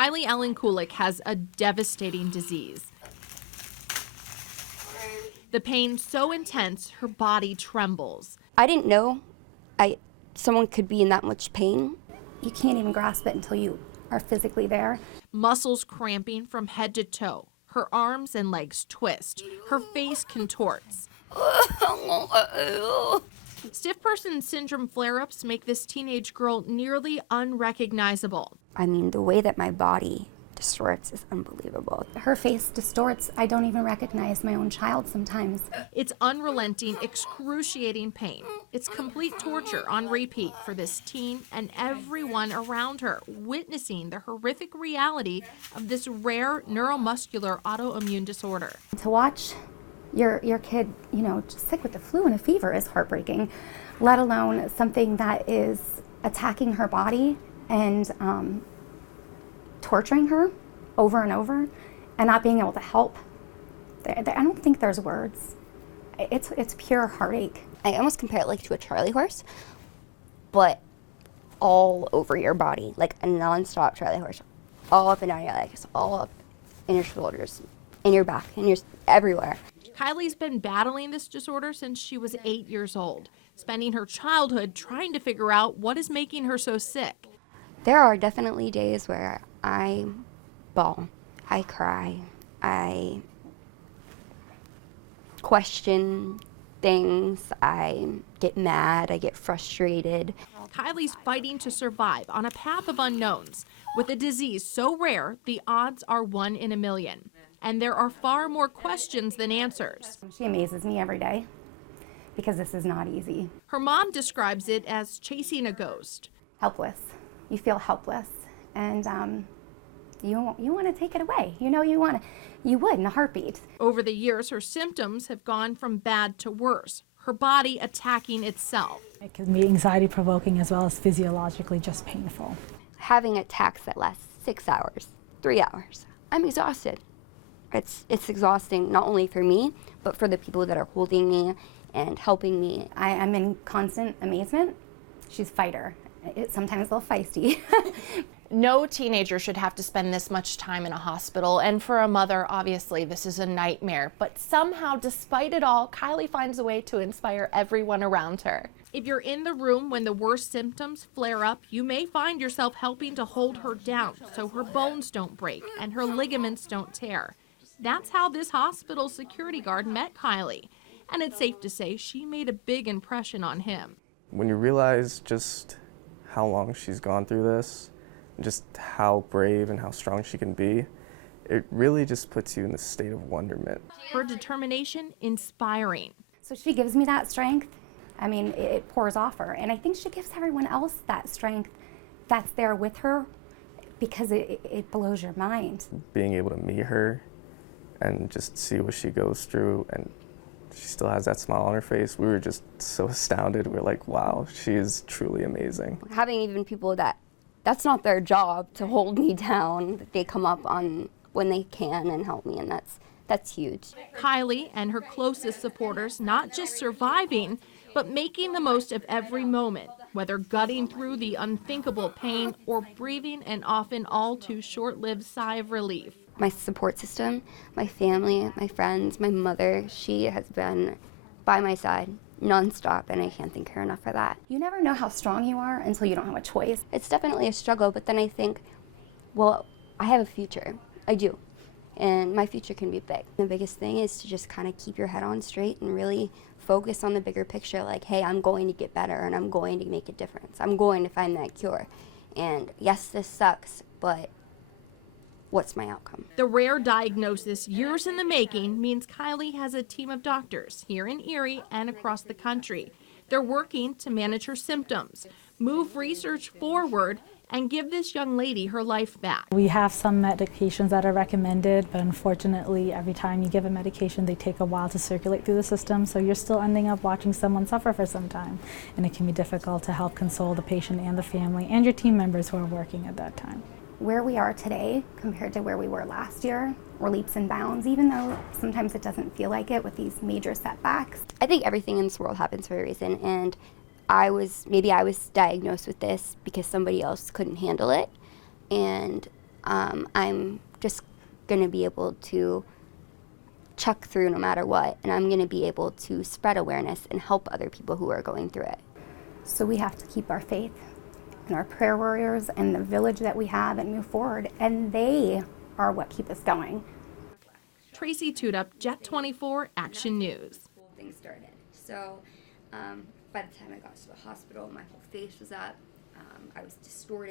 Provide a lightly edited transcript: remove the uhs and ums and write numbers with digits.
Kylie Ellen Kulik has a devastating disease. The pain so intense, her body trembles. I didn't know someone could be in that much pain. You can't even grasp it until you are physically there. Muscles cramping from head to toe. Her arms and legs twist. Her face contorts. Stiff person syndrome flare-ups make this teenage girl nearly unrecognizable. I mean, the way that my body distorts is unbelievable. Her face distorts. I don't even recognize my own child sometimes. It's unrelenting, excruciating pain. It's complete torture on repeat for this teen and everyone around her, witnessing the horrific reality of this rare neuromuscular autoimmune disorder. To watch your kid, just sick with the flu and a fever is heartbreaking, let alone something that is attacking her body and torturing her over and over and not being able to help. I don't think there's words. It's pure heartache. I almost compare it like to a Charlie horse, but all over your body, like a non-stop Charlie horse, all up and down your legs, all up in your shoulders, in your back, in your everywhere. Kylie's been battling this disorder since she was 8 years old, spending her childhood trying to figure out what is making her so sick. There are definitely days where I bawl, I cry, I question things, I get mad, I get frustrated. Kylie's fighting to survive on a path of unknowns. With a disease so rare, the odds are 1 in a million. And there are far more questions than answers. She amazes me every day because this is not easy. Her mom describes it as chasing a ghost. Helpless. You feel helpless, and you want to take it away. You would in a heartbeat. Over the years, her symptoms have gone from bad to worse, her body attacking itself. It can be anxiety-provoking as well as physiologically just painful. Having attacks that last 6 hours, 3 hours, I'm exhausted. It's exhausting not only for me, but for the people that are holding me and helping me. I'm in constant amazement. She's a fighter. It's sometimes a little feisty. No teenager should have to spend this much time in a hospital, and for a mother, obviously, this is a nightmare. But somehow, despite it all, Kylie finds a way to inspire everyone around her. If you're in the room when the worst symptoms flare up, you may find yourself helping to hold her down so her bones don't break and her ligaments don't tear. That's how this hospital security guard met Kylie, and it's safe to say she made a big impression on him. When you realize just how long she's gone through this, just how brave and how strong she can be, it really just puts you in this state of wonderment. Her determination, inspiring. So she gives me that strength. I mean, it pours off her. And I think she gives everyone else that strength that's there with her because it blows your mind. Being able to meet her and just see what she goes through, and she still has that smile on her face. We were just so astounded. We're like, wow, she is truly amazing. Having even people that's not their job to hold me down, that they come up on when they can and help me, and that's huge. Kylie and her closest supporters not just surviving, but making the most of every moment, whether gutting through the unthinkable pain or breathing an often all too short-lived sigh of relief. My support system, my family, my friends, my mother, she has been by my side nonstop, and I can't thank her enough for that. You never know how strong you are until you don't have a choice. It's definitely a struggle, but then I think, well, I have a future. I do. And my future can be big. The biggest thing is to just kind of keep your head on straight and really focus on the bigger picture, like, hey, I'm going to get better and I'm going to make a difference. I'm going to find that cure. And yes, this sucks, but what's my outcome? The rare diagnosis, years in the making, means Kylie has a team of doctors here in Erie and across the country. They're working to manage her symptoms, move research forward, and give this young lady her life back. We have some medications that are recommended, but unfortunately, every time you give a medication, they take a while to circulate through the system, so you're still ending up watching someone suffer for some time. And it can be difficult to help console the patient and the family and your team members who are working at that time. Where we are today compared to where we were last year, we're leaps and bounds, even though sometimes it doesn't feel like it with these major setbacks. I think everything in this world happens for a reason, and I was diagnosed with this because somebody else couldn't handle it, and I'm just going to be able to chuck through no matter what, and I'm going to be able to spread awareness and help other people who are going through it. So we have to keep our faith in our prayer warriors and the village that we have and move forward, and they are what keep us going. Tracy Tudup, Jet 24 Action News. Things started. So by the time I got to the hospital, my whole face was up. I was distorted.